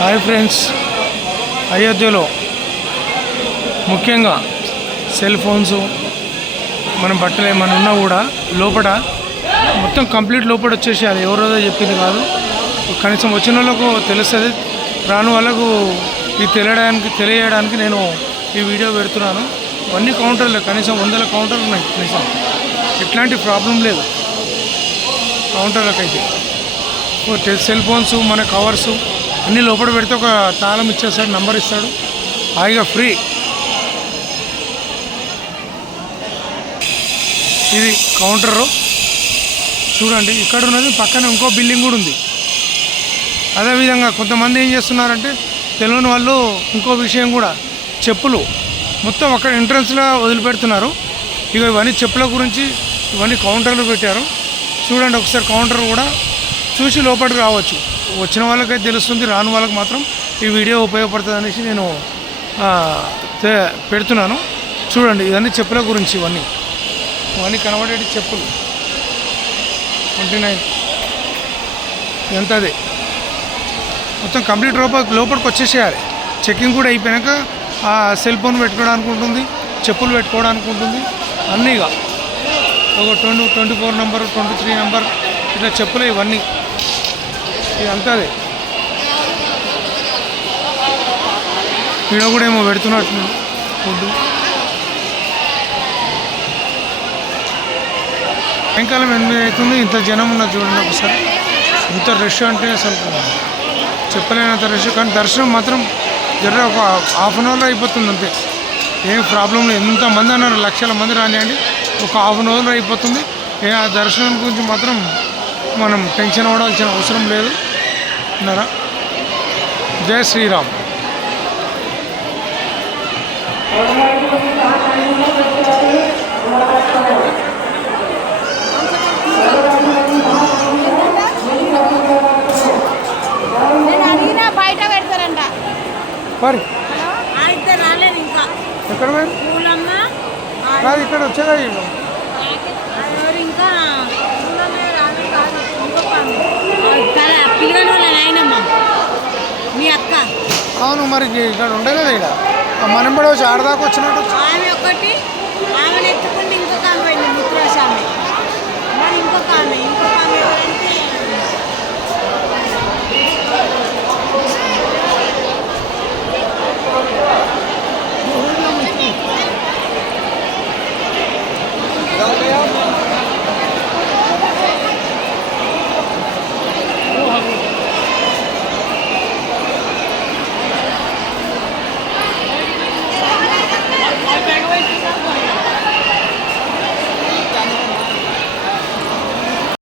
Hi friends, అయోధ్యలో ముఖ్యంగా cell phones మనం బట్టలు ఏమైనా ఉన్నా కూడా లోపల మొత్తం కంప్లీట్ లోపల వచ్చేసేయాలి. ఎవరోదో చెప్పింది కాదు, కనీసం వచ్చిన వాళ్ళకు తెలుస్తుంది, రాని వాళ్ళకు ఇది తెలియడానికి నేను ఈ వీడియో పెడుతున్నాను. అన్ని కౌంటర్లు కనీసం 100 కౌంటర్లు ఉన్నాయి. కనీసం ఎట్లాంటి ప్రాబ్లం లేదు కౌంటర్లకైతే. సెల్ ఫోన్స్ మన కవర్సు అన్నీ లోపల పెడితే ఒక తాళం ఇచ్చేస్తాడు, నంబర్ ఇస్తాడు, హాయిగా ఫ్రీ. ఇది కౌంటరు చూడండి. ఇక్కడ ఉన్నది పక్కన ఇంకో బిల్డింగ్ కూడా ఉంది. అదేవిధంగా కొంతమంది ఏం చేస్తున్నారంటే తెలియని వాళ్ళు ఇంకో విషయం కూడా, చెప్పులు మొత్తం అక్కడ ఎంట్రన్స్లో వదిలిపెడుతున్నారు. ఇక ఇవన్నీ చెప్పుల గురించి ఇవన్నీ కౌంటర్లు పెట్టారు. చూడండి ఒకసారి కౌంటర్ కూడా చూసి లోపలికి రావచ్చు. వచ్చిన వాళ్ళకైతే తెలుస్తుంది, రాని వాళ్ళకి మాత్రం ఈ వీడియో ఉపయోగపడుతుంది అనేసి నేను పెడుతున్నాను. చూడండి ఇవన్నీ చెప్పుల గురించి, ఇవన్నీ కనబడే చెప్పులు 29 ఎంత. అదే మొత్తం కంప్లీట్ లోపలికి వచ్చేసేయాలి. చెక్కింగ్ కూడా అయిపోయాక ఆ సెల్ ఫోన్ పెట్టుకోవడానికి ఉంటుంది, చెప్పులు పెట్టుకోవడానికి ఉంటుంది. అన్నీగా ఒక 24 నెంబర్ 23 నెంబర్ ఇట్లా చెప్పులు ఇవన్నీ ఇదంతా. అదే ఈడ కూడా ఏమో పెడుతున్నట్టు ఫుడ్. సాయంకాలం 8 అవుతుంది, ఇంత జనం ఉన్నది చూడండి ఒకసారి. ఇంత రష్ అంటే అసలు చెప్పలేనంత రష్. కానీ దర్శనం మాత్రం ఒక హాఫ్ అన్ అవర్లో అయిపోతుంది అంతే, ఏం ప్రాబ్లం లేదు. ఎంతమంది అన్నారు, లక్షల మంది రానియండి, ఒక హాఫ్ అన్ అవర్లో అయిపోతుంది. ఆ దర్శనం గురించి మాత్రం మనం టెన్షన్ పడాల్సిన అవసరం లేదు అన్నారా. జై శ్రీరామ్. బయట పెడతారంట మరి రాలేదు ఇంకా. ఎక్కడ కాదు ఇక్కడ వచ్చేదా ఇంకా పిల్లలు నాయనమ్మ మీ అక్క. అవును మరి ఇక్కడ ఉండే కదా ఇక్కడ మనం కూడా వచ్చి ఆడదాకా వచ్చినట్టు. ఆమె ఒకటి ఆమె